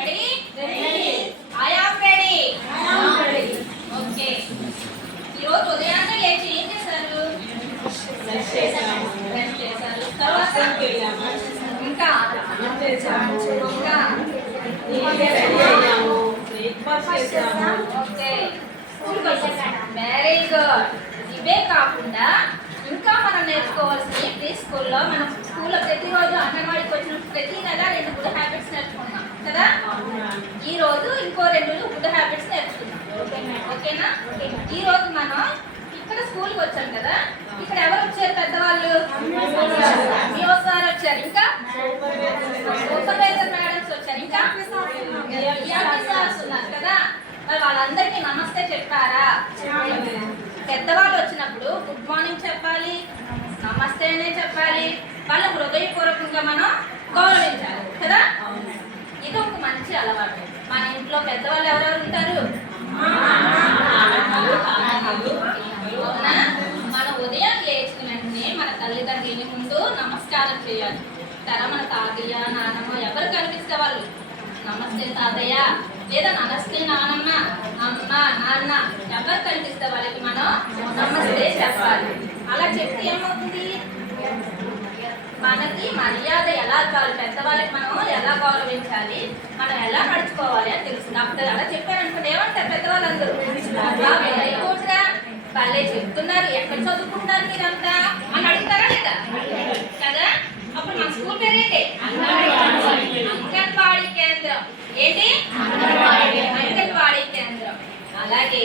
Ready? I am ready. Okay. ఈరోజు ఉదయాన్నే లేచి ఏం చేశారు? బ్రష్ చేశారు. తర్వాత ఇంకా ఓకే, వెరీ గుడ్. ఇవే కాకుండా ఇంకా మనం నేర్చుకోవాల్సింది ప్రీ స్కూల్లో మనం స్కూల్లో ప్రతిరోజు అంగన్వాడికి వచ్చిన ప్రతి నెల 2 గుడ్ హ్యాబిట్స్ నేర్చుకున్నాం కదా. ఈ రోజు ఇంకో 2 గుడ్ హ్యాబిట్స్ నేర్చుకున్నాం. ఓకేనా? ఈ రోజు మనం ఇక్కడ స్కూల్కి వచ్చాం కదా. ఇక్కడ ఎవరు వచ్చారు? పెద్దవాళ్ళు మీ ఒకసారి వచ్చారు. ఇంకా సూపర్వైజర్ మేడమ్స్ వచ్చారు. ఇంకా ఉన్నారు కదా. మరి వాళ్ళందరికీ నమస్తే చెప్పారా? పెద్దవాళ్ళు వచ్చినప్పుడు గుడ్ మార్నింగ్ చెప్పాలి, నమస్తే అనే చెప్పాలి. వాళ్ళ హృదయపూర్వకంగా మనం గౌరవించాలి కదా. ఇది ఒక మంచి అలవాటు. మన ఇంట్లో పెద్దవాళ్ళు ఎవరెవరు ఉంటారు? అవునా? మనం ఉదయం లేచిన వెంటనే మన తల్లిదండ్రుల ముందు నమస్కారం చేయాలి. తన మన తాతయ్య నానమ్మ ఎవరు కనిపిస్తే వాళ్ళు నమస్తే తాతయ్య లేదా నమస్తే నానమ్మ, అమ్మ, నాన్న ఎవరు కనిపిస్తే వాళ్ళకి మనం నమస్తే చెప్పాలి. అలా చెప్తే ఏమవుతుంది? మనకి మర్యాద ఎలా కావాలి, పెద్దవాళ్ళకి మనం ఎలా గౌరవించాలి, మనం ఎలా నడుచుకోవాలి అని తెలుస్తుంది. అప్పుడు అలా చెప్పారనుకోండి ఏమంటారు పెద్దవాళ్ళందరూ? వెరైపోతురా, వాళ్ళే చెప్తున్నారు, ఎక్కడ చదువుకుంటున్నారు మీరంతా అని అడుగుతారా లేదా కదా. అప్పుడు మన స్కూల్ పేరేంటి? అంగన్వాడీ కేంద్రం. ఏంటి? అంగన్వాడీ కేంద్రం. అలాగే